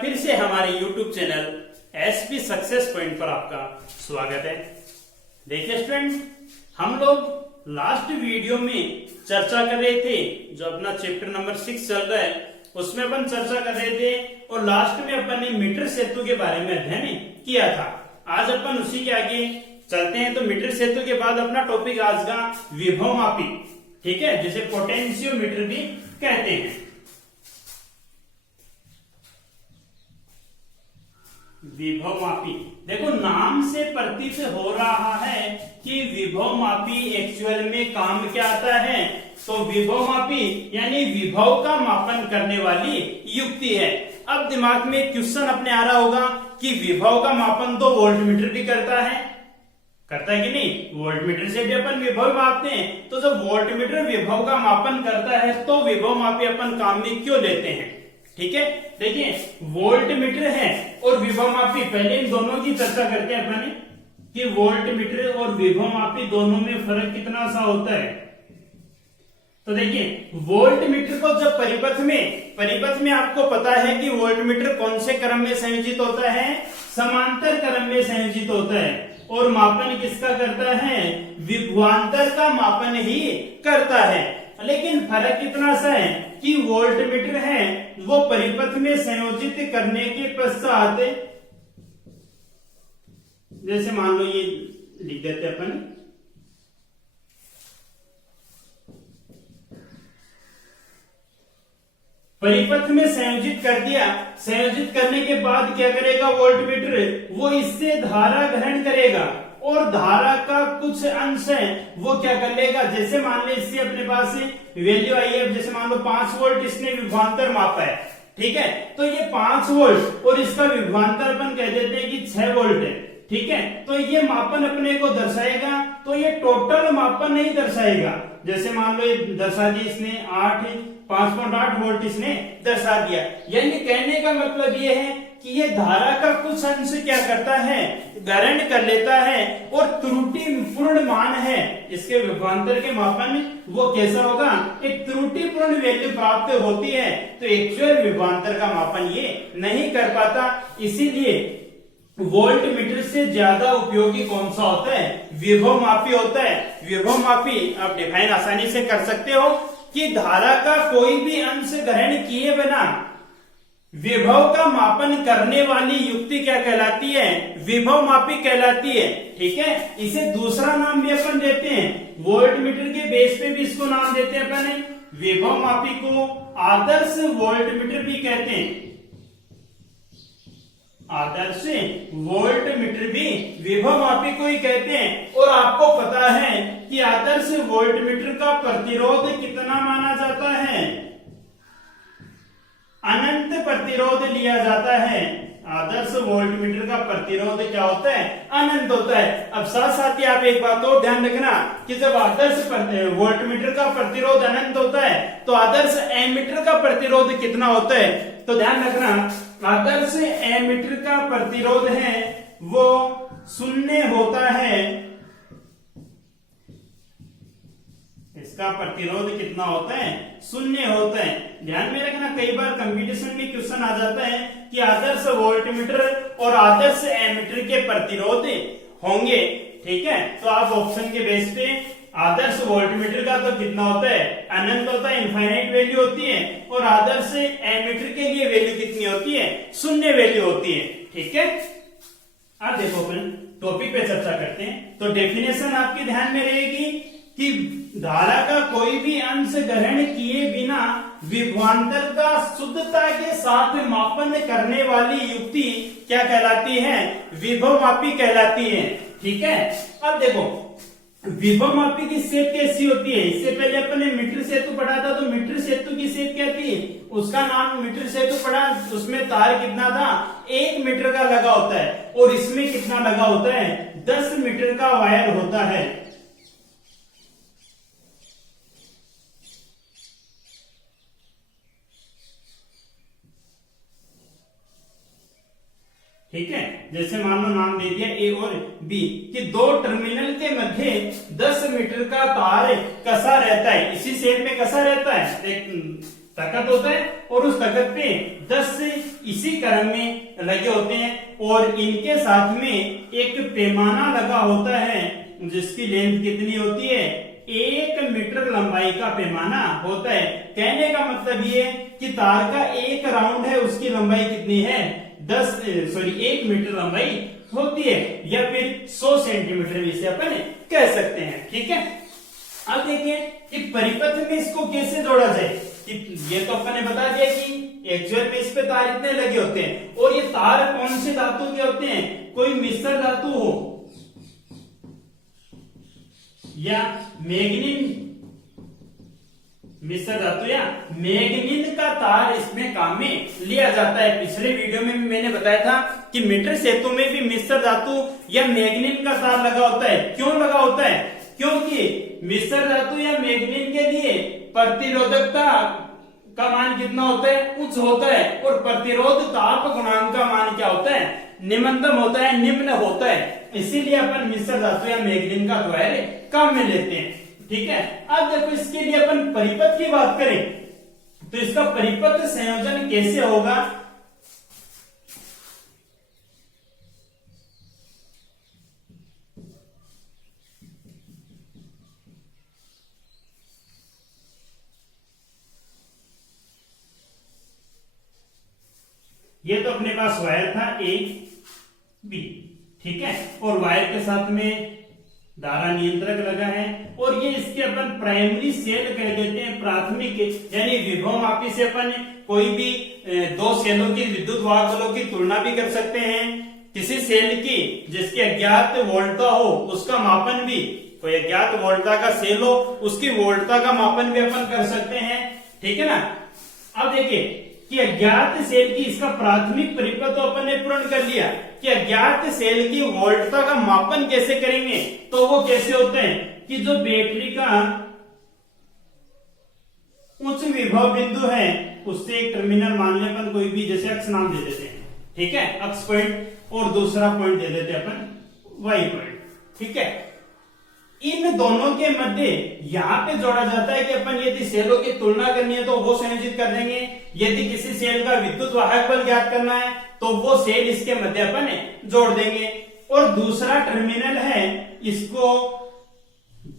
बार फिर से हमारे YouTube channel SP success point पर आपका स्वागत है। देखिए स्टूडेंट, हम लोग लास्ट वीडियो में चर्चा कर रहे थे, जो अपना चैप्टर नंबर 6 चल रहा है उसमें अपन चर्चा कर रहे थे और लास्ट में अपन ने मीटर सेतु के बारे में अध्ययन किया था। आज अपन उसी के आगे चलते हैं। तो मीटर सेतु के बाद अपना टॉपिक आज का विभव मापी, ठीक है, जिसे पोटेंशियोमीटर भी कहते हैं। विभव मापी, देखो नाम से प्रतीत हो रहा है कि विभव मापी एक्चुअल में काम क्या आता है। तो विभव मापी यानी विभव का मापन करने वाली युक्ति है। अब दिमाग में क्वेश्चन अपने आ रहा होगा कि विभव का मापन तो वोल्टमीटर भी करता है कि नहीं। वोल्टमीटर से भी अपन विभव मापते हैं। तो जब वोल्टमीटर विभव का मापन करता है तो विभव मापी अपन काम में क्यों लेते हैं, ठीक है। देखिए वोल्टमीटर है और विभव मापी, पहले इन दोनों की चर्चा करते हैं अपन कि वोल्टमीटर और विभव मापी दोनों में फर्क कितना सा होता है। तो देखिए वोल्टमीटर को जब परिपथ में आपको पता है कि वोल्टमीटर कौन से क्रम में संयोजित होता है, समांतर क्रम में संयोजित होता है। और मापन किसका करता है, विभवांतर का मापन ही करता है। लेकिन फर्क कितना सा है कि वोल्टमीटर है वो परिपथ में संयोजित करने के पश्चात, जैसे मान लो ये लिख देते अपन, परिपथ में संयोजित कर दिया। संयोजित करने के बाद क्या करेगा वोल्टमीटर, वो इससे धारा ग्रहण करेगा और धारा का कुछ अंश है वो क्या कर लेगा, जैसे मान ले इससे अपने पास वैल्यू आई है, जैसे मान लो 5 वोल्ट इसने विभवांतर मापा है, ठीक है। तो ये 5 वोल्ट और इसका विभवांतर अपन कह देते हैं कि 6 वोल्ट है, ठीक है। तो ये मापन अपने को दर्शाएगा, तो ये टोटल मापन नहीं दर्शाएगा। जैसे मान लो ये दर्शा दिया इसने 5.8 वोल्ट इसने दर्शा दिया। यानी कहने का मतलब ये है कि ये धारा का कुछ अंश क्या करता है, ग्रहण कर लेता है और त्रुटिपूर्ण मान है इसके विभवांतर के मापन वो कैसा होगा, एक त्रुटिपूर्ण वैल्यू प्राप्त होती है। तो एक्चुअल विभवांतर का मापन ये नहीं कर पाता। इसीलिए वोल्टमीटर से ज्यादा उपयोगी कौन सा होता है, विभव मापी होता है। विभव मापी आप डिफाइन आसानी से कर सकते हो कि धारा का कोई भी अंश ग्रहण किए बिना विभव का मापन करने वाली युक्ति क्या कहलाती है, विभव मापी कहलाती है, ठीक है। इसे दूसरा नाम भी अपन देते हैं, वोल्टमीटर के बेस पे भी इसको नाम देते हैं अपन, विभव मापी को आदर्श वोल्टमीटर भी कहते हैं। आदर्श वोल्टमीटर भी विभव मापी को ही कहते हैं। और आपको पता है कि आदर्श वोल्टमीटर का प्रतिरोध कितना माना जाता है, अनंत प्रतिरोध लिया जाता है। आदर्श वोल्टमीटर का प्रतिरोध क्या होता है, अनंत होता है। अब साथ साथ ही आप एक बात और ध्यान रखना कि जब आदर्श वोल्टमीटर का प्रतिरोध अनंत होता है तो आदर्श एमीटर का प्रतिरोध कितना होता है। तो ध्यान रखना, आदर्श एमीटर का प्रतिरोध है वो 0 होता है। इसका प्रतिरोध कितना होता है, 0 होता है। ध्यान में रखना, कई बार कंपटीशन में क्वेश्चन आ जाता है कि आदर्श वोल्टमीटर और आदर्श एमीटर के प्रतिरोध होंगे, ठीक है। तो आप ऑप्शन के बेस पे आदर्श वोल्टमीटर का तो कितना होता है, अनंत होता है, इनफाइनाइट वैल्यू होती है। और आदर्श एमीटर के लिए वैल्यू कितनी होती है, 0 वैल्यू होती है, ठीक है। अब देखो अपन टॉपिक पे चर्चा करते हैं। तो डेफिनेशन आपके ध्यान में रहेगी कि धारा का कोई भी अंश ग्रहण किए बिना विभवांतर का शुद्धता के साथ मापन करने वाली युक्ति क्या कहलाती है, विभव मापी कहलाती है, ठीक है। अब देखो विभव मापी की शेप कैसी होती है। इससे पहले अपन ने मीटर सेतु पढ़ा था, तो मीटर सेतु की शेप क्या थी, उसका नाम मीटर सेतु पढ़ा। उसमें तार कितना था, 1 मीटर का लगा होता है और इसमें कितना लगा होता है, 10 मीटर का वायर होता है। ठीक है, जैसे मान लो नाम दे दिया ए और बी कि 2 टर्मिनल के मध्य 10 मीटर का तार कसा रहता है। इसी शेप में कसा रहता है, तखत होता है और उस तखत पे 10 इसी क्रम में लगे होते हैं और इनके साथ में एक पैमाना लगा होता है जिसकी लेंथ कितनी होती है 1 मीटर लंबाई का पैमाना होता है। कहने का मतलब ये कि तार का एक राउंड है उसकी लंबाई कितनी है 1 मीटर लंबाई होती है या फिर 100 सेंटीमीटर भी इसे अपन कह सकते हैं। ठीक है, अब देखिए कि परिपथ में इसको कैसे जोड़ा जाए। कि ये तो अपन ने बता दिया कि एक्चुअल में इस पे तार इतने लगे होते हैं और ये तार कौन से धातु के होते हैं, कोई मिश्र धातु हो या मैग्नीन मिश्र धातु या मैग्नीन का तार इसमें काम में लिया जाता है। पिछले वीडियो में मैंने बताया था कि मीटर सेतु में भी मिश्र धातु या मैग्नीन का तार लगा होता है। क्यों लगा होता है, क्योंकि मिश्र धातु या मैग्नीन के लिए प्रतिरोधकता का मान कितना होता है, उच्च होता है और प्रतिरोध ताप गुणांक का मान क्या होता है, निम्नतम होता है, निम्न होता है। इसीलिए अपन मिश्र धातु या मैग्नीन का जो है काम में लेते हैं। ठीक है, अब देखो इसके लिए अपन परिपथ की बात करें तो इसका परिपथ संयोजन कैसे होगा। ये तो अपने पास वायर था ए बी, ठीक है, और वायर के साथ में धारा नियंत्रक लगा है और ये इसके अपन प्राइमरी सेल कह देते हैं, प्राथमिक यानी विभव मापी से अपन कोई भी दो सेलों की विद्युत वाहक बलों की तुलना भी कर सकते हैं। किसी सेल की जिसकी अज्ञात वोल्टता हो उसका मापन भी, कोई अज्ञात वोल्टता का सेल हो उसकी वोल्टता का मापन भी अपन कर सकते हैं। ठीक है ना। अब देखिए कि अज्ञात सेल की इसका प्राथमिक परिपथ तो अपन ने पूर्ण कर लिया कि अज्ञात सेल की वोल्टता का मापन कैसे करेंगे, तो वो कैसे होते हैं कि जो बैटरी का उच्च विभव बिंदु है उससे एक टर्मिनल मान लें अपन कोई भी, जैसे अक्ष नाम दे देते हैं, ठीक है, अक्ष पॉइंट, और दूसरा पॉइंट दे देते हैं अपन वाई पॉइंट। ठीक है, इन दोनों के मध्य यहां पे जोड़ा जाता है कि अपन यदि सेलों की तुलना करनी है तो वो संयोजित कर देंगे, यदि किसी सेल का विद्युत वाहक बल ज्ञात करना है तो वो सेल इसके मध्य अपन जोड़ देंगे। और दूसरा टर्मिनल है इसको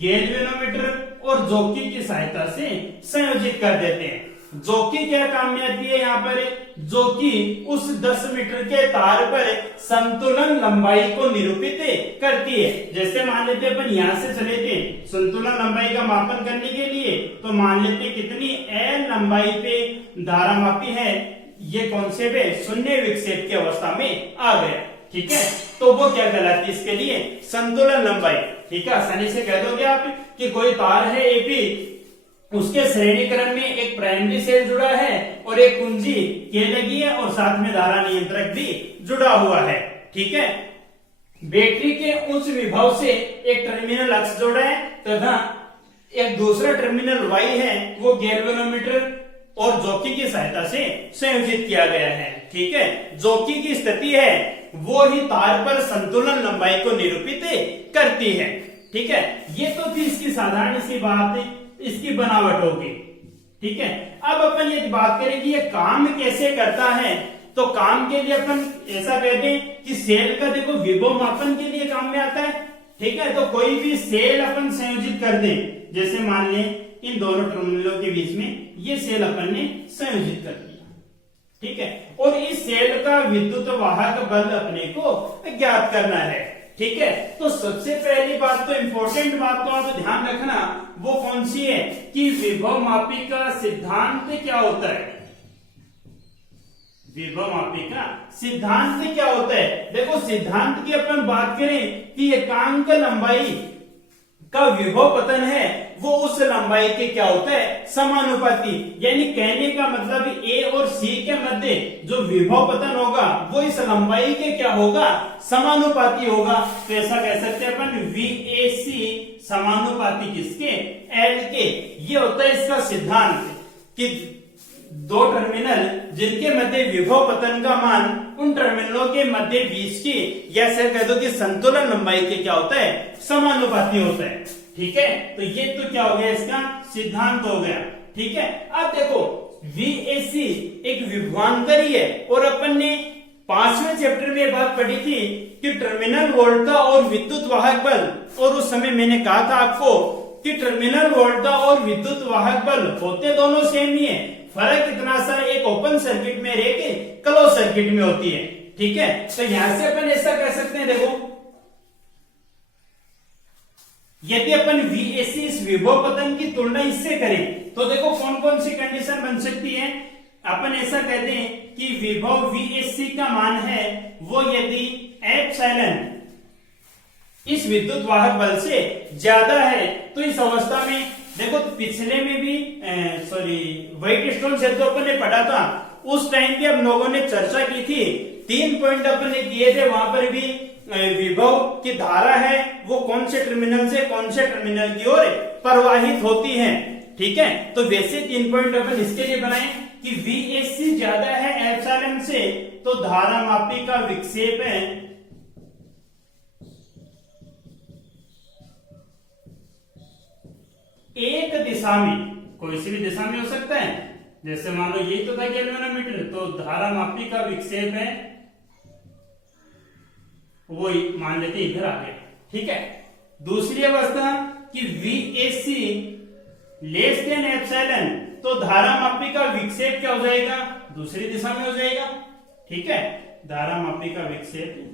गैल्वेनोमीटर और जोकी की सहायता से संयोजित कर देते हैं। जोकी क्या काम में आती है यहाँ पर, जोकी उस 10 मीटर के तार पर संतुलन लंबाई को निरूपित करती है। जैसे मान लेते अपन यहां से चले थे संतुलन लंबाई का मापन करने के लिए, तो मान लेते कितनी एल लंबाई पे धारा मापी है, ये कौन से पे शून्य विक्षेप की अवस्था में आ गया। ठीक है, तो वो क्या कहलाती है इसके लिए संतुलन लंबाई। ठीक है, आसानी से कह दोगे आप कि कोई तार है एपी, उसके श्रेणी क्रम में एक प्राइमरी सेल जुड़ा है और एक कुंजी के लगी है और साथ में धारा नियंत्रक भी जुड़ा हुआ है। ठीक है, बैटरी के उच्च विभव से एक टर्मिनल अक्ष जोड़ा है तथा एक दूसरा टर्मिनल वाई है वो गैल्वेनोमीटर और जोकी की सहायता से संयोजित किया गया है। ठीक है, जोकी की स्थिति है वो ही तार पर संतुलन लंबाई को निरूपित करती है। ठीक है, ये तो थी इसकी साधारण सी बात, इसकी बनावट होगी। ठीक है, अब अपन ये बात करें कि ये काम कैसे करता है, तो काम के लिए अपन ऐसा कहते हैं कि सेल का देखो विभव मापन के लिए काम में आता है। ठीक है, तो कोई भी सेल अपन संयोजित कर दें, जैसे मान लें इन दोनों टर्मिनलों के बीच में ये सेल अपन ने संयोजित कर दिया। ठीक है, और इस सेल का विद्युत वाहक बल अपने को ज्ञात करना है। ठीक है, तो सबसे पहली बात तो इंपॉर्टेंट बात तो आप ध्यान रखना वो कौन सी है कि विभव मापी का सिद्धांत क्या होता है। विभव मापी का सिद्धांत क्या होता है, देखो सिद्धांत की अपन बात करें कि एकांक लंबाई का विभव पतन है वो उस लंबाई के क्या होता है समानुपाती, यानी कहने का मतलब ए और सी के मध्य जो विभव पतन होगा वो इस लंबाई के क्या होगा समानुपाती होगा। तो ऐसा कह सकते हैं अपन VAC समानुपाती किसके, एल के। ये होता है इसका सिद्धांत कि दो टर्मिनल जिनके मध्य विभव पतन का मान उन टर्मिनलों के मध्य बीच की या ऐसे कह दो कि संतुलन लंबाई के क्या होता है समानुपाती होता है। ठीक है, तो ये तो क्या हो गया इसका सिद्धांत हो गया। ठीक है, अब देखो VAC एक विभवांतर ही है। और अपन ने 5वें चैप्टर में बात पढ़ी थी कि टर्मिनल वोल्टा और विद्युत वाहक बल, और उस समय मैंने कहा था आपको कि टर्मिनल वोल्टा और विद्युत वाहक बल होते दोनों सेम ही है, फर्क इतना सा एक ओपन सर्किट में रह के क्लोज सर्किट में होती है। ठीक है, तो यहां से अपन ऐसा कह सकते हैं, देखो यदि अपन VAC इस विभव पतन की तुलना इससे करें तो देखो कौन कौन सी कंडीशन बन सकती है। अपन ऐसा कहते हैं कि विभव VAC का मान है वो यदि एप्सिलॉन इस विद्युत वाहक बल से ज्यादा है, तो इस अवस्था में देखो पिछले में भी व्हाइटस्टोन से तो अपन ने पढ़ा था, उस टाइम भी हम लोगों ने चर्चा की थी, 3 पॉइंट अपन ने दिए थे, वहां पर भी विभव की धारा है वो कौन से टर्मिनल से कौन से टर्मिनल की ओर प्रवाहित होती है। ठीक है, तो वैसे 3 पॉइंट अपन इसके लिए बनाए कि VAC ज्यादा है एप्सिलॉन से, तो धारा मापी का विक्षेप है एक दिशा में, कोई सी भी दिशा में हो सकता है, जैसे मान लो यही तो था गैल्वेनोमीटर, तो धारा मापी का विक्षेप है वो मान लेते इधर आ गया। ठीक है, दूसरी अवस्था कि VAC लेस देन एप्सिलॉन, तो धारा मापी का विक्षेप क्या हो जाएगा, दूसरी दिशा में हो जाएगा। ठीक है, धारा मापी का विक्षेप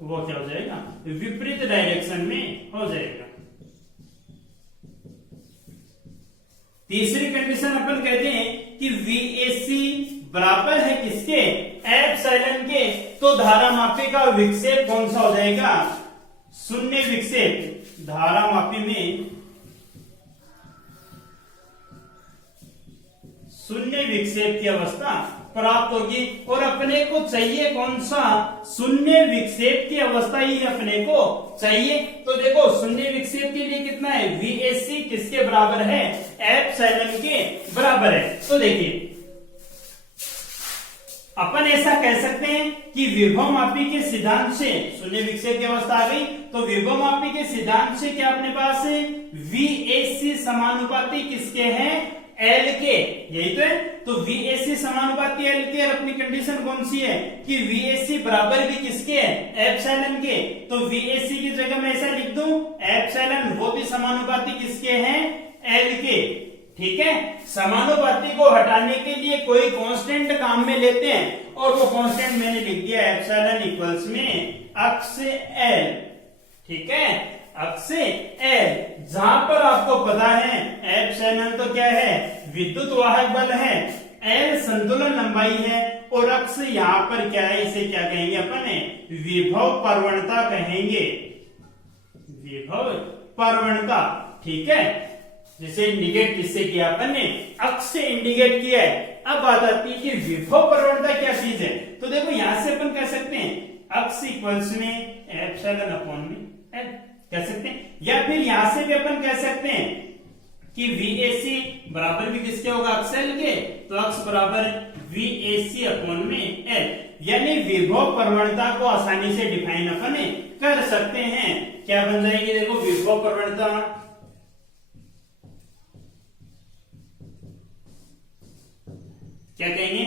वो क्या हो जाएगा, विपरीत डायरेक्शन में हो जाएगा। तीसरी कंडीशन अपन कहते हैं कि VAC बराबर है किसके, एप्सिलॉन के, तो धारा मापी का विक्षेप कौन सा हो जाएगा, शून्य विक्षेप। धारा मापी में शून्य विक्षेप की अवस्था प्राप्त होगी, और अपने को चाहिए कौन सा, शून्य विक्षेप की अवस्था ही अपने को चाहिए। तो देखो शून्य विक्षेप के लिए कितना है, VAC किसके बराबर है, एप्सिलॉन के बराबर है। तो देखिए अपन ऐसा कह सकते हैं कि विभव मापी के सिद्धांत से शून्य विक्षेप की अवस्था आ गई, तो विभव मापी के सिद्धांत से क्या अपने पास है, VAC समानुपाती किसके हैं, L के, यही तो है। तो VAC समानुपाती L के, और अपनी कंडीशन कौन सी है कि VAC बराबर भी किसके है, एप्सिलॉन के, तो VAC की जगह मैं ऐसा लिख दूं, एप्सिलॉन वो भी समानुपाती किसके हैं, L के। ठीक है, समानुपाती को हटाने के लिए कोई कांस्टेंट काम में लेते हैं, और वो कांस्टेंट मैंने लिख दिया एप्सिलॉन इक्वल्स में अक्ष L। ठीक है, अक्ष L, जहां पर आपको पता है एप्सिलॉन तो क्या है, विद्युत वाहक बल है, L संतुलन लंबाई है, और अक्ष यहां पर क्या है, इसे क्या कहेंगे अपन, विभव प्रवणता कहेंगे, विभव प्रवणता। ठीक है, जिसे इंडिकेट किससे किया अपन ने, अक्ष से इंडिकेट किया है। अब बात आती है कि विभव प्रवणता क्या चीज है। तो देखो यहां से अपन कह सकते हैं अक्ष इक्वल्स में एप्सिलॉन अपॉन में L कह सकते हैं, या फिर यहां से भी अपन कह सकते हैं कि VAC बराबर भी किसके होगा, अक्ष L के, तो अक्ष बराबर VAC अपॉन में L, यानी विभव प्रवणता को आसानी से डिफाइन अपन कर सकते हैं। क्या बन जाएगी, देखो विभव प्रवणता क्या कहेंगे,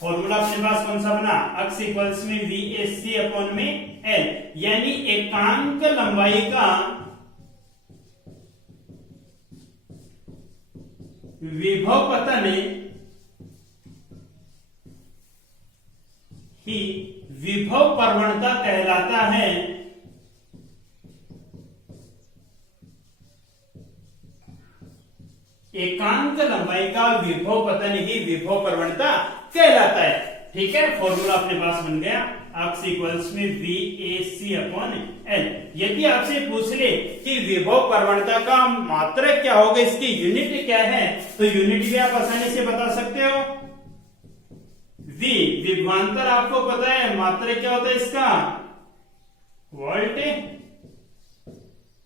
फॉर्मूला अपने पास कौन सा बना, अक्ष इक्वल्स में VAC अपॉन में L, यानी एकांक लंबाई का विभव पतन ही विभव प्रवणता कहलाता है। एकांक लंबाई का विभव पतन ही विभव प्रवणता कहलाता है। ठीक है, फॉर्मूला अपने पास बन गया, अक्ष इक्वल्स में VAC अपॉन L। यदि आपसे पूछ ले कि विभव प्रवणता का मात्रक क्या होगा, इसकी यूनिट क्या है, तो यूनिट भी आप आसानी से बता सकते हो। V विभवांतर आपको पता है, मात्रक क्या होता है इसका, वोल्ट,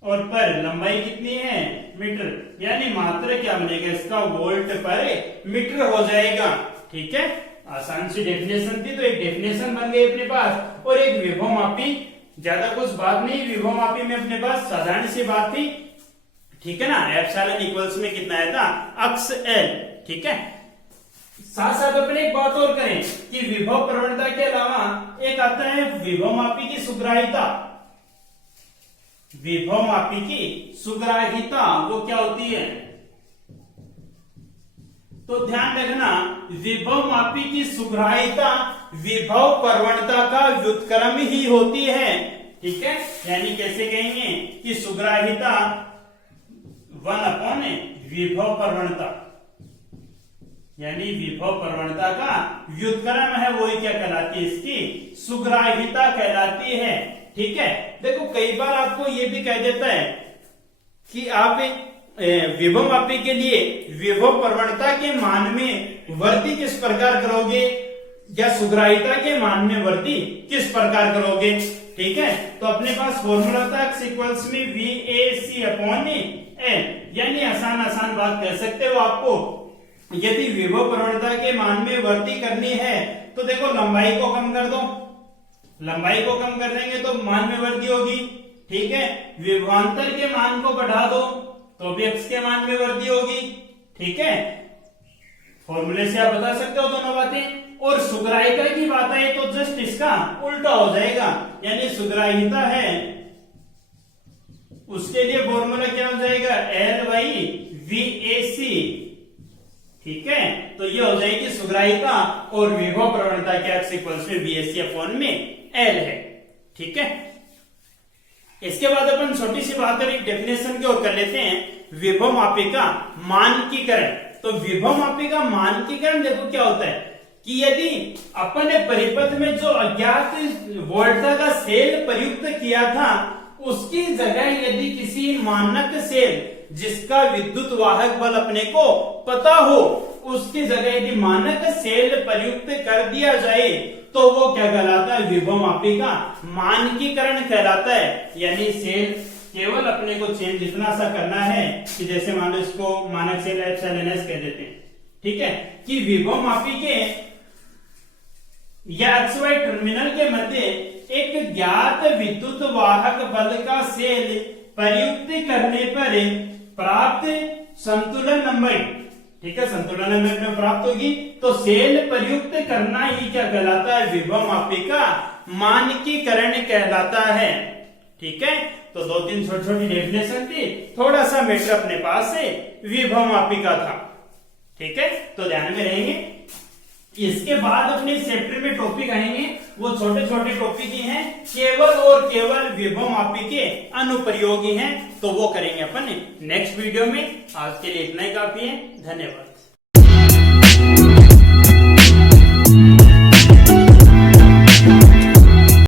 और पर लंबाई कितनी है, मीटर, यानी मात्रक क्या बनेगा इसका, वोल्ट पर मीटर हो जाएगा। ठीक है, आसान सी डेफिनेशन थी, तो एक डेफिनेशन बन गई अपने पास, और एक विभव मापी ज्यादा कुछ बात नहीं, विभव मापी में अपने पास साधारण सी बात थी, ठीक है ना। एप्सिलॉन इक्वल्स में कितना आया था, अक्स एल, ठीक है। साथ साथ अपने एक बात और करें कि विभव प्रवणता के अलावा एक आता है विभव मापी की सुग्राहिता। विभव मापी की सुग्राहिता वो क्या होती है, तो ध्यान रखना, विभव मापी की सुग्राहिता विभव प्रवणता का व्युत्क्रम ही होती है, ठीक है। यानी कैसे कहेंगे कि सुग्राहिता 1 विभव प्रवणता, यानी विभव प्रवणता का व्युत्क्रम है, वही क्या कहलाती है, इसकी सुग्राहिता कहलाती है, ठीक है। देखो कई बार आपको ये भी कह देता है कि आप विभव मापी के लिए विभव प्रवणता के मान में वृद्धि किस प्रकार करोगे, या सुग्राहिता के मान में वृद्धि किस प्रकार करोगे, ठीक है। तो अपने पास फॉर्मूला था x इक्वल्स में VAC अपॉन L, यानी आसान बात कह सकते हो आपको, यदि विभव प्रवणता के मान में वृद्धि करनी है तो देखो लंबाई को कम कर दो, लंबाई को कम कर देंगे तो मान में वृद्धि होगी, ठीक है। विभवांतर के मान को बढ़ा दो तो भी x के मान में वृद्धि होगी, ठीक है। फॉर्मूले से आप बता सकते हो दोनों बातें। और सुग्राहिता की बात है तो जस्ट इसका उल्टा हो जाएगा, यानी सुग्राहिता है उसके लिए फॉर्मूला क्या हो जाएगा, L/VAC, ठीक है। तो ये हो जाएगी सुग्राहिता और विभव प्रवणता के x इक्वल्स में VAC अपॉन में L है, ठीक है। इसके बाद अपन छोटी सी बात और एक डेफिनेशन की ओर कर लेते हैं, विभव मापी का मानकीकरण। तो विभव मापी का मानकीकरण देखो क्या होता है कि यदि अपन ने परिपथ में जो अज्ञात वोल्टता का सेल प्रयुक्त किया था उसकी जगह यदि किसी मानक सेल जिसका विद्युत वाहक बल अपने को पता हो उसकी जगह यदि मानक सेल प्रयुक्त कर दिया जाए तो वो क्या कहलाता है, विभव मापी का मानकीकरण कहलाता है। यानी सेल केवल अपने को चेंज इतना सा करना है कि जैसे मान लो इसको मानक सेल एप्सिलॉन एस कह देते हैं, ठीक है, कि विभव मापी के या XY टर्मिनल के मध्य एक ज्ञात विद्युत वाहक बल का सेल प्रयुक्त करने पर प्राप्त संतुलन लंबाई, ठीक है, संतुलन लंबाई में प्राप्त होगी तो सेल प्रयुक्त करना ही क्या कहलाता है, विभव मापी का मानकीकरण कहलाता है, ठीक है। तो 2-3 छोटी डेफिनेशन थी, थोड़ा सा मैटर अपने पास से विभव मापी का था, ठीक है, तो ध्यान में रहेंगे। इसके बाद अपने चैप्टर में टॉपिक आएंगे, वो छोटे छोटे टॉपिक ही हैं, केवल और केवल विभव मापी के अनुप्रयोगी हैं, तो वो करेंगे अपन नेक्स्ट वीडियो में। आज के लिए इतना ही काफी है, धन्यवाद।